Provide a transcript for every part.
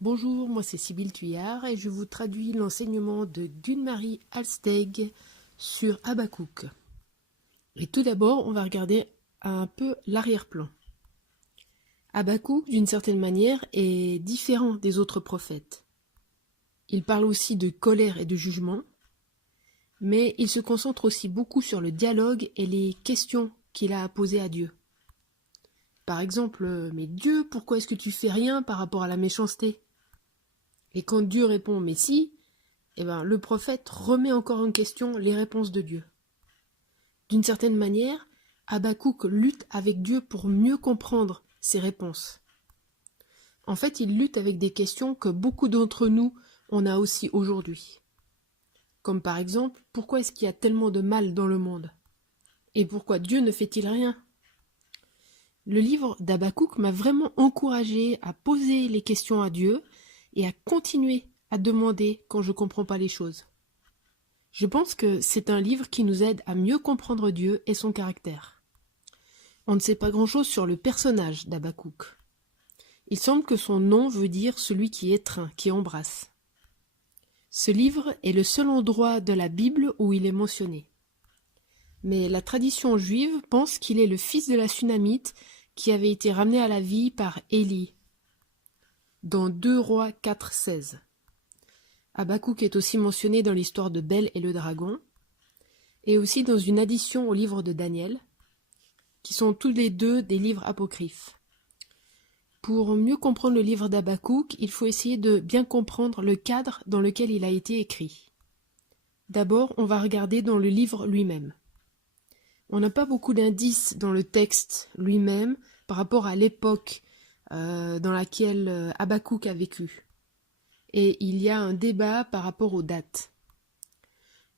Bonjour, moi c'est Sybille Thuillard et je vous traduis l'enseignement de Gunn-Marie Alsteg sur Habakkuk. Et tout d'abord, on va regarder un peu l'arrière-plan. Habakkuk, d'une certaine manière, est différent des autres prophètes. Il parle aussi de colère et de jugement, mais il se concentre aussi beaucoup sur le dialogue et les questions qu'il a à poser à Dieu. Par exemple, mais Dieu, pourquoi est-ce que tu fais rien par rapport à la méchanceté ? Et quand Dieu répond mais si, le prophète remet encore en question les réponses de Dieu. D'une certaine manière, Habakkuk lutte avec Dieu pour mieux comprendre ses réponses. En fait, il lutte avec des questions que beaucoup d'entre nous, on a aussi aujourd'hui. Comme par exemple, pourquoi est-ce qu'il y a tellement de mal dans le monde ? Et pourquoi Dieu ne fait-il rien ? Le livre d'Habakkuk m'a vraiment encouragé à poser les questions à Dieu et à continuer à demander quand je ne comprends pas les choses. Je pense que c'est un livre qui nous aide à mieux comprendre Dieu et son caractère. On ne sait pas grand-chose sur le personnage d'Habakkuk. Il semble que son nom veut dire celui qui étreint, qui embrasse. Ce livre est le seul endroit de la Bible où il est mentionné. Mais la tradition juive pense qu'il est le fils de la Sunamite qui avait été ramené à la vie par Élie, dans 2 Rois 4,16. Habakkuk est aussi mentionné dans l'histoire de Bel et le dragon, et aussi dans une addition au livre de Daniel, qui sont tous les deux des livres apocryphes. Pour mieux comprendre le livre d'Habakkuk, il faut essayer de bien comprendre le cadre dans lequel il a été écrit. D'abord, on va regarder dans le livre lui-même. On n'a pas beaucoup d'indices dans le texte lui-même par rapport à l'époque dans laquelle Habakkuk a vécu. Et il y a un débat par rapport aux dates.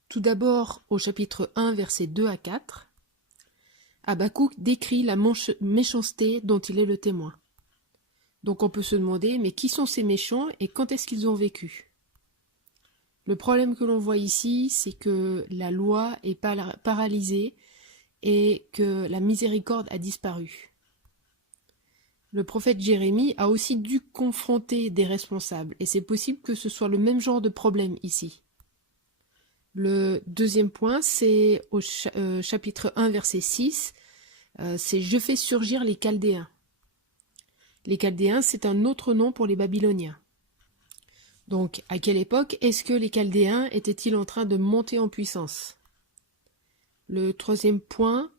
Tout d'abord, au chapitre 1, versets 2 à 4, Habakkuk décrit la méchanceté dont il est le témoin. Donc on peut se demander, mais qui sont ces méchants et quand est-ce qu'ils ont vécu ? Le problème que l'on voit ici, c'est que la loi est paralysée et que la miséricorde a disparu. Le prophète Jérémie a aussi dû confronter des responsables, et c'est possible que ce soit le même genre de problème ici. Le deuxième point, c'est au chapitre 1, verset 6, c'est « Je fais surgir les Chaldéens ». Les Chaldéens, c'est un autre nom pour les Babyloniens. Donc, à quelle époque est-ce que les Chaldéens étaient-ils en train de monter en puissance ? Le troisième point,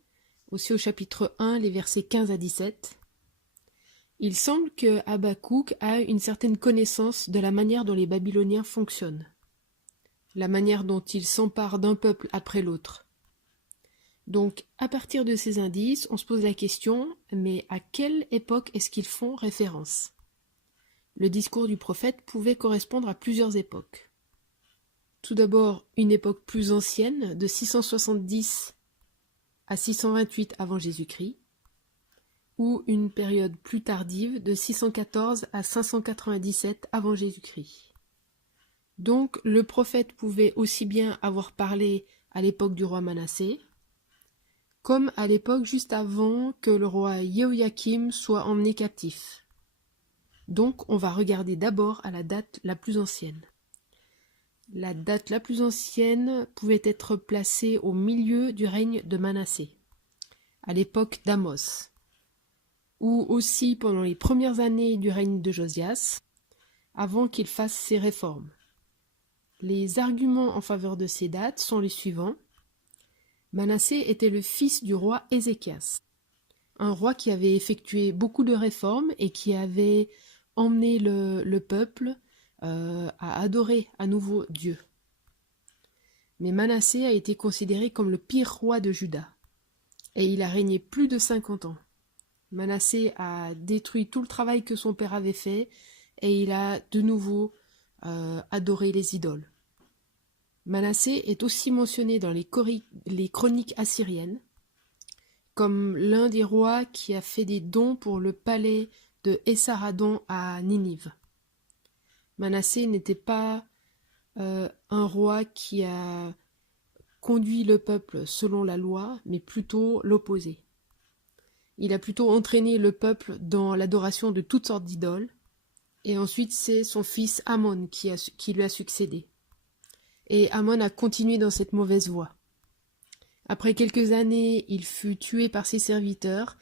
aussi au chapitre 1, les versets 15 à 17, il semble que Habakkuk a une certaine connaissance de la manière dont les Babyloniens fonctionnent, la manière dont ils s'emparent d'un peuple après l'autre. Donc, à partir de ces indices, on se pose la question, mais à quelle époque est-ce qu'ils font référence ? Le discours du prophète pouvait correspondre à plusieurs époques. Tout d'abord, une époque plus ancienne, de 670 à 628 avant Jésus-Christ, ou une période plus tardive, de 614 à 597 avant Jésus-Christ. Donc, le prophète pouvait aussi bien avoir parlé à l'époque du roi Manassé, comme à l'époque juste avant que le roi Jéhoïakim soit emmené captif. Donc, on va regarder d'abord à la date la plus ancienne. La date la plus ancienne pouvait être placée au milieu du règne de Manassé, à l'époque d'Amos, ou aussi pendant les premières années du règne de Josias, avant qu'il fasse ses réformes. Les arguments en faveur de ces dates sont les suivants. Manassé était le fils du roi Ézéchias, un roi qui avait effectué beaucoup de réformes et qui avait emmené le peuple à adorer à nouveau Dieu. Mais Manassé a été considéré comme le pire roi de Juda, et il a régné plus de 50 ans. Manassé a détruit tout le travail que son père avait fait, et il a de nouveau adoré les idoles. Manassé est aussi mentionné dans les chroniques assyriennes, comme l'un des rois qui a fait des dons pour le palais de Essaradon à Ninive. Manassé n'était pas un roi qui a conduit le peuple selon la loi, mais plutôt l'opposé. Il a plutôt entraîné le peuple dans l'adoration de toutes sortes d'idoles, Et ensuite, c'est son fils Amon qui lui a succédé. Et Amon a continué dans cette mauvaise voie. Après quelques années, il fut tué par ses serviteurs,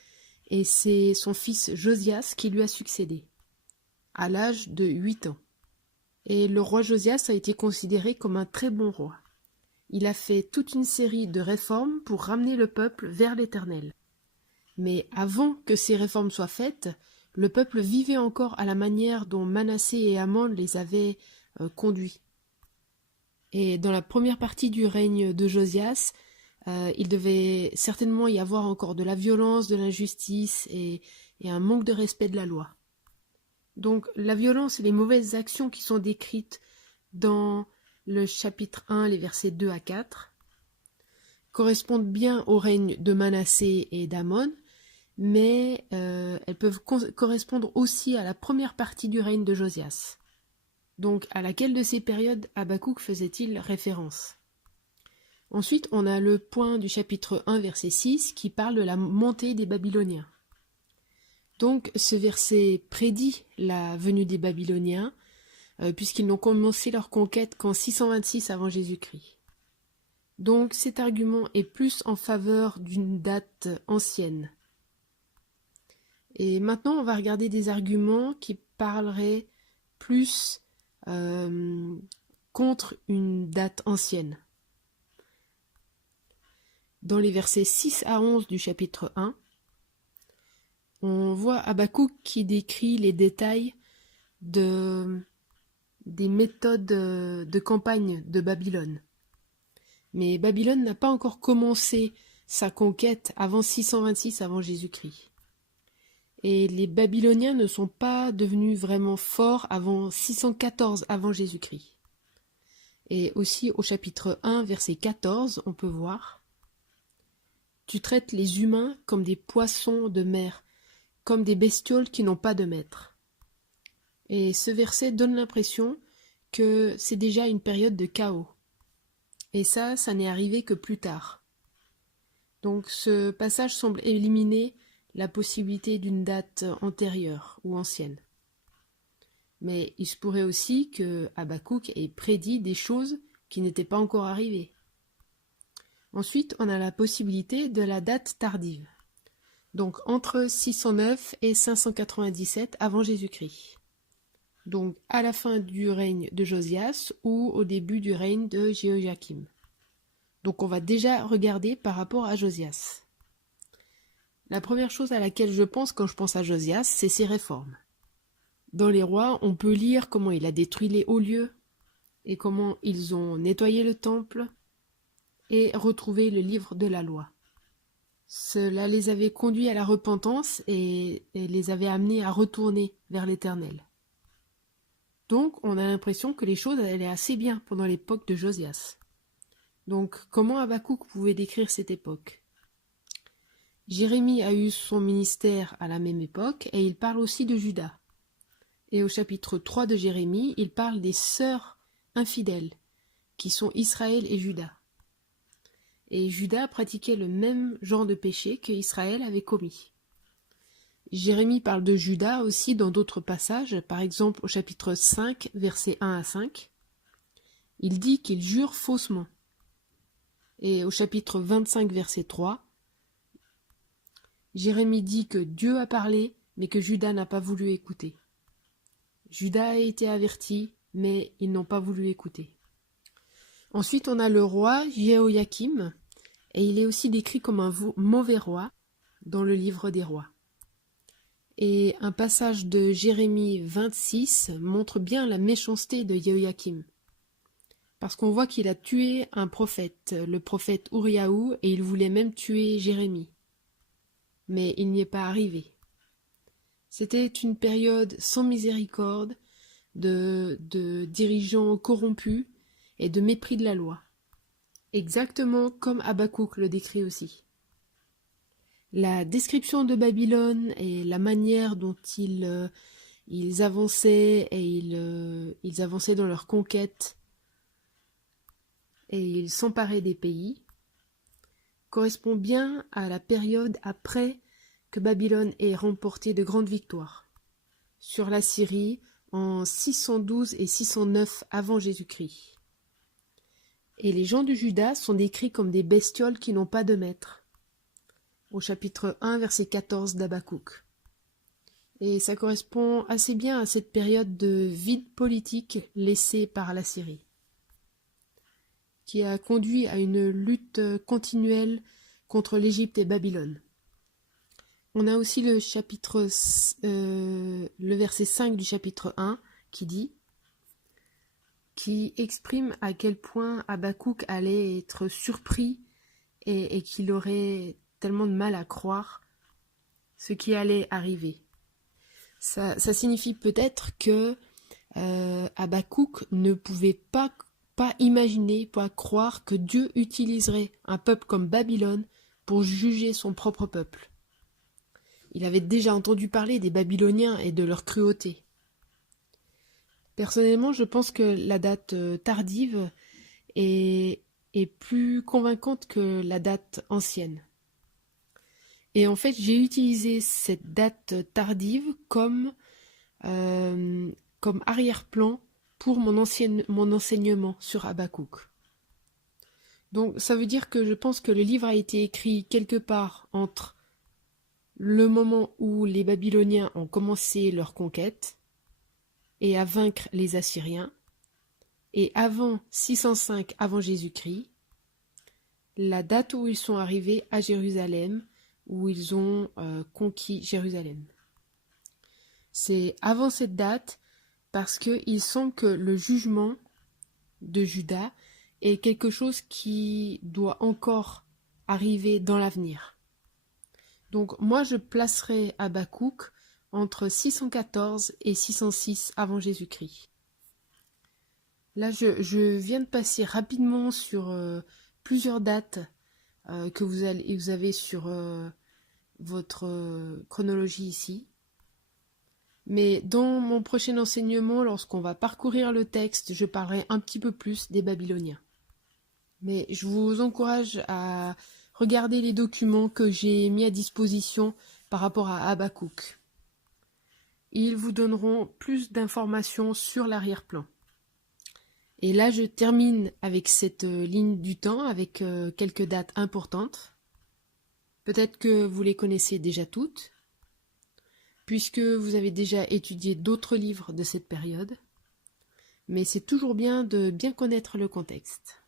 et c'est son fils Josias qui lui a succédé, à l'âge de 8 ans. Et le roi Josias a été considéré comme un très bon roi. Il a fait toute une série de réformes pour ramener le peuple vers l'Éternel. Mais avant que ces réformes soient faites, le peuple vivait encore à la manière dont Manassé et Amon les avaient conduits. Et dans la première partie du règne de Josias, il devait certainement y avoir encore de la violence, de l'injustice et un manque de respect de la loi. Donc la violence et les mauvaises actions qui sont décrites dans le chapitre 1, les versets 2 à 4, correspondent bien au règne de Manassé et d'Amon, mais elles peuvent correspondre aussi à la première partie du règne de Josias. Donc à laquelle de ces périodes Habakkuk faisait-il référence? Ensuite, on a le point du chapitre 1, verset 6, qui parle de la montée des Babyloniens. Donc ce verset prédit la venue des Babyloniens, puisqu'ils n'ont commencé leur conquête qu'en 626 avant Jésus-Christ. Donc cet argument est plus en faveur d'une date ancienne. Et maintenant, on va regarder des arguments qui parleraient plus contre une date ancienne. Dans les versets 6 à 11 du chapitre 1, on voit Habakkuk qui décrit les détails des méthodes de campagne de Babylone. Mais Babylone n'a pas encore commencé sa conquête avant 626 avant Jésus-Christ. Et les Babyloniens ne sont pas devenus vraiment forts avant 614 avant Jésus-Christ. Et aussi au chapitre 1, verset 14, on peut voir « Tu traites les humains comme des poissons de mer, comme des bestioles qui n'ont pas de maître. » Et ce verset donne l'impression que c'est déjà une période de chaos. Et ça n'est arrivé que plus tard. Donc ce passage semble éliminer la possibilité d'une date antérieure ou ancienne. Mais il se pourrait aussi que Habakkuk ait prédit des choses qui n'étaient pas encore arrivées. Ensuite, on a la possibilité de la date tardive. Donc entre 609 et 597 avant Jésus-Christ. Donc à la fin du règne de Josias ou au début du règne de Jéhoïakim. Donc on va déjà regarder par rapport à Josias. La première chose à laquelle je pense quand je pense à Josias, c'est ses réformes. Dans les rois, on peut lire comment il a détruit les hauts lieux et comment ils ont nettoyé le temple et retrouvé le livre de la loi. Cela les avait conduits à la repentance et les avait amenés à retourner vers l'Éternel. Donc on a l'impression que les choses allaient assez bien pendant l'époque de Josias. Donc comment Habakkuk pouvait décrire cette époque? Jérémie a eu son ministère à la même époque et il parle aussi de Juda. Et au chapitre 3 de Jérémie, il parle des sœurs infidèles, qui sont Israël et Juda. Et Juda pratiquait le même genre de péché que Israël avait commis. Jérémie parle de Juda aussi dans d'autres passages, par exemple au chapitre 5, versets 1 à 5. Il dit qu'il jure faussement. Et au chapitre 25, verset 3, Jérémie dit que Dieu a parlé, mais que Juda n'a pas voulu écouter. Juda a été averti, mais ils n'ont pas voulu écouter. Ensuite, on a le roi Jéhoïakim, et il est aussi décrit comme un mauvais roi dans le livre des rois. Et un passage de Jérémie 26 montre bien la méchanceté de Jéhoïakim. Parce qu'on voit qu'il a tué un prophète, le prophète Uriaou, et il voulait même tuer Jérémie. Mais il n'y est pas arrivé. C'était une période sans miséricorde, de dirigeants corrompus et de mépris de la loi. Exactement comme Habakkuk le décrit aussi. La description de Babylone et la manière dont ils avançaient et ils avançaient dans leur conquête et ils s'emparaient des pays correspond bien à la période après que Babylone ait remporté de grandes victoires sur la Syrie, en 612 et 609 avant Jésus-Christ. Et les gens de Juda sont décrits comme des bestioles qui n'ont pas de maître, au chapitre 1, verset 14 d'Habakkuk. Et ça correspond assez bien à cette période de vide politique laissée par l'Assyrie, qui a conduit à une lutte continuelle contre l'Égypte et Babylone. On a aussi le verset 5 du chapitre 1 qui exprime à quel point Habakkuk allait être surpris et qu'il aurait tellement de mal à croire ce qui allait arriver. Ça signifie peut-être que Habakkuk ne pouvait pas imaginer, pas croire que Dieu utiliserait un peuple comme Babylone pour juger son propre peuple. Il avait déjà entendu parler des Babyloniens et de leur cruauté. Personnellement, je pense que la date tardive est plus convaincante que la date ancienne. Et en fait, j'ai utilisé cette date tardive comme arrière-plan pour mon enseignement sur Habakkuk. Donc ça veut dire que je pense que le livre a été écrit quelque part entre le moment où les Babyloniens ont commencé leur conquête et à vaincre les Assyriens, et avant 605 avant Jésus-Christ, la date où ils sont arrivés à Jérusalem, où ils ont conquis Jérusalem. C'est avant cette date parce qu'il semble que le jugement de Juda est quelque chose qui doit encore arriver dans l'avenir. Donc moi je placerai Habakkuk entre 614 et 606 avant Jésus-Christ. Là je viens de passer rapidement sur plusieurs dates que vous avez sur votre chronologie ici. Mais dans mon prochain enseignement, lorsqu'on va parcourir le texte, je parlerai un petit peu plus des Babyloniens. Mais je vous encourage à regarder les documents que j'ai mis à disposition par rapport à Habakkuk. Ils vous donneront plus d'informations sur l'arrière-plan. Et là, je termine avec cette ligne du temps, avec quelques dates importantes. Peut-être que vous les connaissez déjà toutes, puisque vous avez déjà étudié d'autres livres de cette période. Mais c'est toujours bien de bien connaître le contexte.